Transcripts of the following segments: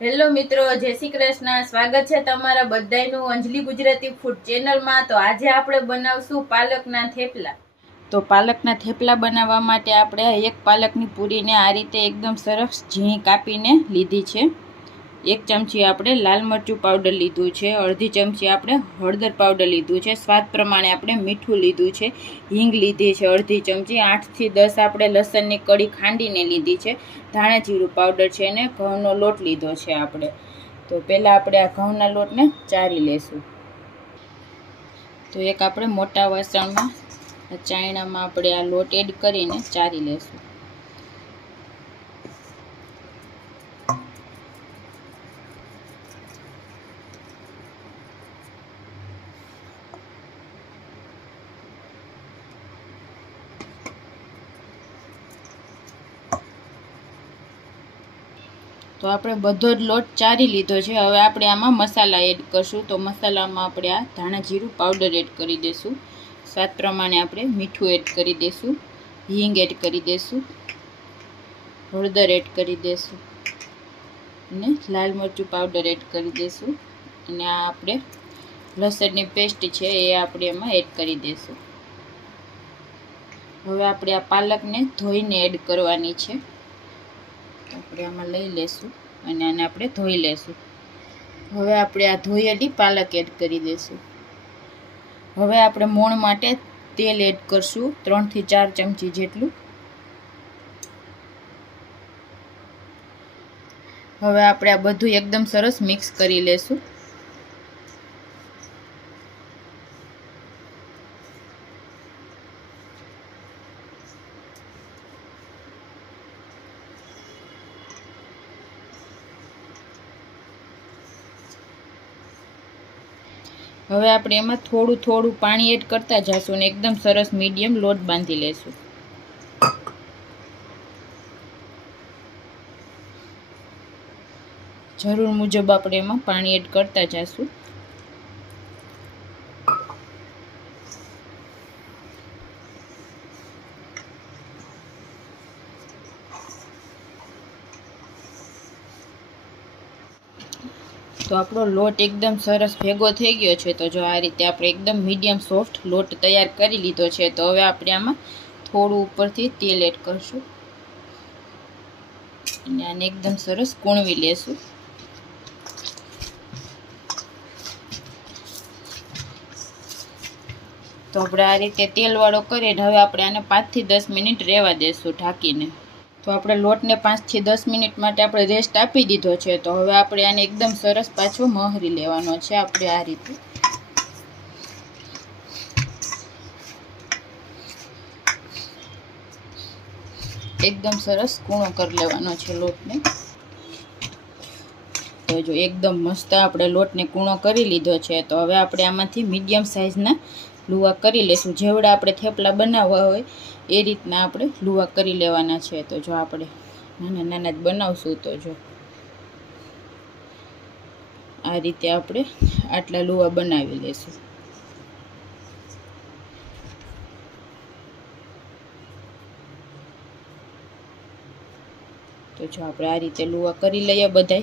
Hello મિત્રો, જય શ્રી કૃષ્ણ. સ્વાગત છે તમારા બધાયનું અંજલિ ગુજરાતી ફૂડ ચેનલમાં તો આજે આપણે બનાવશું પાલકના થેપલા. તો પાલકના થેપલા બનાવવા માટે આપણે એક પાલકની પૂરીને આ રીતે એકદમ સરસ ઝીણી કાપીને લીધી છે. એક ચમચી આપણે લાલ મરચું પાવડર લીધું છે, અડધી ચમચી આપણે હળદર પાવડર લીધું છે, સ્વાદ પ્રમાણે આપણે મીઠું લીધું છે, હિંગ લીધી છે અડધી ચમચી, આઠથી દસ આપણે લસણની કડી ખાંડીને લીધી છે, ધાણા જીરું પાવડર છે અને ઘઉંનો લોટ લીધો છે આપણે. તો પહેલાં આપણે આ ઘઉંના લોટને ચારી લેશું. તો એક આપણે મોટા વાસણમાં ચાયણામાં આપણે આ લોટ એડ કરીને ચારી લેશું. તો આપણે બધો જ લોટ ચારી લીધો છે. હવે આપણે આમાં મસાલા એડ કરશું. તો મસાલામાં આપણે આ ધાણા જીરું પાવડર એડ કરી દઈશું સ્વાદ પ્રમાણે આપણે મીઠું એડ કરી દઈશું હિંગ એડ કરી દઈશું હળદર એડ કરી દઈશું અને લાલ મરચું પાવડર એડ કરી દઈશું અને આ આપણે લસણની પેસ્ટ છે એ આપણે એમાં એડ કરી દઈશું હવે આપણે આ પાલકને ધોઈને એડ કરવાની છે. આપણે આમાં લઈ લેશું અને આને આપણે ધોઈ લેશું. હવે આપણે આ ધોયેલી પાલક એડ કરી દઈશું. હવે આપણે મોણ માટે તેલ એડ કરશું ત્રણથી ચાર ચમચી જેટલું. હવે આપણે આ બધું એકદમ સરસ મિક્સ કરી લેશું. હવે આપણે એમાં થોડું થોડું પાણી એડ કરતા જઈશું અને એકદમ સરસ મીડિયમ લોટ બાંધી લેશું. જરૂર મુજબ આપણે એમાં પાણી એડ કરતા જઈશું તો આપણો લોટ એકદમ સરસ ભેગો થઈ ગયો છે. તો જો આ રીતે આપણે એકદમ મીડિયમ સોફ્ટ લોટ તૈયાર કરી લીધો છે. તો હવે આપણે આમાં થોડું ઉપરથી તેલ એડ કરશું. અને આને એકદમ સરસ કૂણવી લેશું. તો આપણે આ રીતે તેલવાળો કરીને હવે આપણે આને પાંચથી દસ મિનિટ રહેવા દેશું ઢાંકીને. તો આપણે લોટને પાંચથી દસ મિનિટ માટે આપણે રેસ્ટ આપી દીધો છે. તો હવે આપણે આને એકદમ સરસ પાછો મહરી લેવાનો છે આપણે આ રીતે. એકદમ સરસ કૂણો કરી લેવાનો છે લોટને. તો જો એકદમ મસ્ત આપણે લોટને કૂણો કરી લીધો છે. તો હવે આપણે આમાંથી મીડિયમ સાઇઝના લુવા કરી લેશું. જેવડા આપણે થેપલા બનાવવા હોય, એ રીતના આપણે લુવા કરી લેવાના છે. તો જો આપણે નાના નાના જ બનાવશું તો જો. આ રીતે આપણે આટલા લુવા બનાવી લેશું. તો જો આપણે આ રીતે લુવા કરી લઈએ બધાય.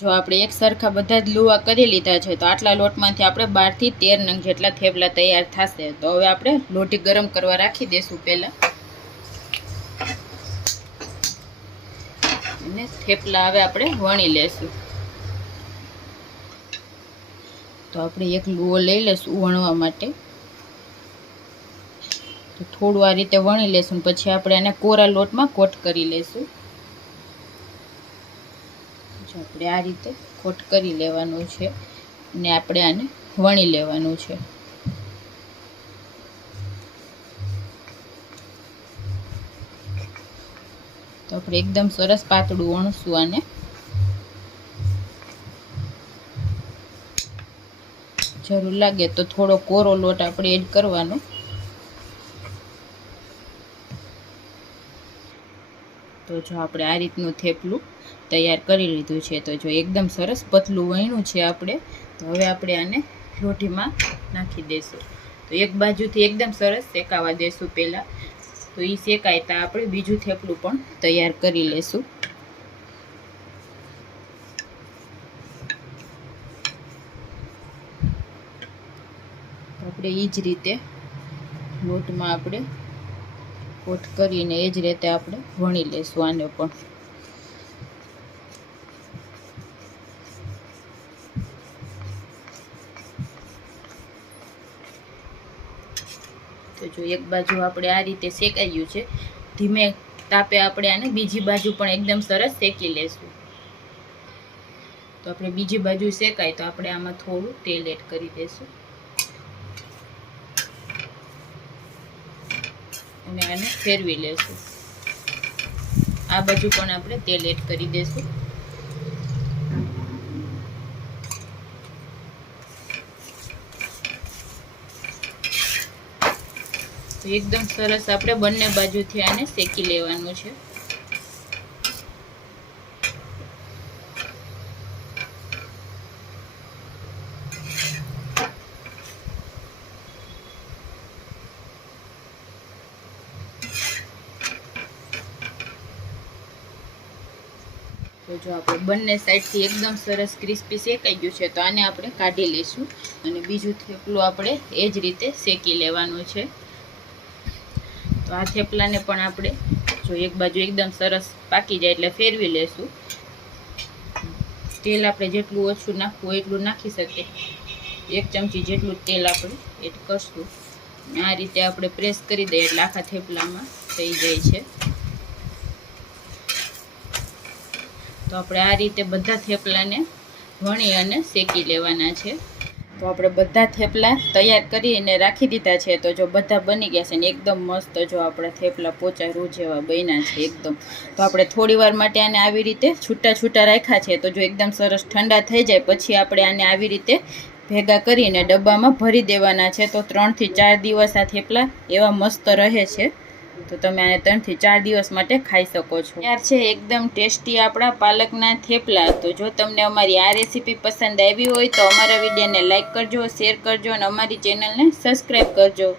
જો આપણે એક સરખા બધા જ લુવા કરી લીધા છે, તો આટલા લોટમાંથી આપણે બારથી તેર નંગ જેટલા થેપલા તૈયાર થશે. તો હવે આપણે લોટી ગરમ કરવા રાખી દઈશું પહેલાં. અને થેપલા હવે આપણે વણી લેશું. તો આપણે એક લુઓ લઈ લઈશું વણવા માટે. તો થોડું આ રીતે વણી લેશું પછી આપણે એને કોરા લોટમાં કોટ કરી લેશું આપણે આ રીતે કોટ કરી લેવાનું છે અને આપણે આને વણી લેવાનું છે. તો આપણે એકદમ સરસ પાતળું વણશું આને. જરૂર લાગે તો થોડો કોરો લોટ આપણે એડ કરવાનો. તો જો આપણે આ રીતનું થેપલું તૈયાર કરી લીધું છે, તો જો એકદમ સરસ પતલું વણ્યું છે આપણે, તો હવે આપણે આને રોટીમાં નાખી દઈશું તો એક બાજુથી એકદમ સરસ શેકાવા દઈશું પહેલાં. તો એ શેકાય તો આપણે બીજું થેપલું પણ તૈયાર કરી લેશું. આપણે એ જ રીતે લોટમાં આપણે કોટ કરીને એ જ રીતે આપણે વણી લઈશું આને પણ. જો એક બાજુ આપણે આ રીતે શેકાયું છે, ધીમે તાપે આપણે આને બીજી બાજુ પણ એકદમ સરસ શેકી લેશું. તો આપણે બીજી બાજુ શેકાય તો આપણે આમાં થોડું તેલ એડ કરી દઈશું અને આને ફેરવી લેશું. આ બાજુ પણ આપણે તેલ એડ કરી દઈશું એકદમ સરસ આપણે બંને બાજુથી આને શેકી લેવાનું છે. તો જો આપણે બંને સાઈડથી એકદમ સરસ ક્રિસ્પી શેકાઈ ગયું છે, તો આને આપણે કાઢી લઈશું અને બીજું થેપલું આપણે એ જ રીતે શેકી લેવાનું છે. તો આ થેપલાને પણ આપણે જો એક બાજુ એકદમ સરસ પાકી જાય એટલે ફેરવી લેશું. તેલ આપણે જેટલું ઓછું નાખવું એટલું નાખી શકીએ. એક ચમચી જેટલું તેલ આપણે એડ કરશું. આ રીતે આપણે પ્રેસ કરી દઈએ એટલે આખા થેપલામાં થઈ જાય છે. તો આપણે આ રીતે બધા થેપલાને વણી અને શેકી લેવાના છે. તો આપણે બધા થેપલા તૈયાર કરીને રાખી દીધા છે. તો જો બધા બની ગયા છે ને એકદમ મસ્ત જો આપણા થેપલા પોચા રૂ જેવા બન્યા છે એકદમ. તો આપણે થોડી વાર માટે આને આવી રીતે છૂટા છૂટા રાખ્યા છે. તો જો એકદમ સરસ ઠંડા થઈ જાય, પછી આપણે આને આવી રીતે ભેગા કરીને ડબ્બામાં ભરી દેવાના છે. તો ત્રણથી ચાર દિવસ આ થેપલા એવા મસ્ત રહે છે. તો તમે આને ત્રણથી ચાર દિવસ માટે ખાઈ શકો છો. ત્યાર છે, એકદમ ટેસ્ટી આપણા પાલકના થેપલા. તો જો તમને અમારી આ રેસીપી પસંદ આવી હોય તો અમારા વિડીયોને લાઇક કરજો, શેર કરજો અને અમારી ચેનલને સબસ્ક્રાઈબ કરજો.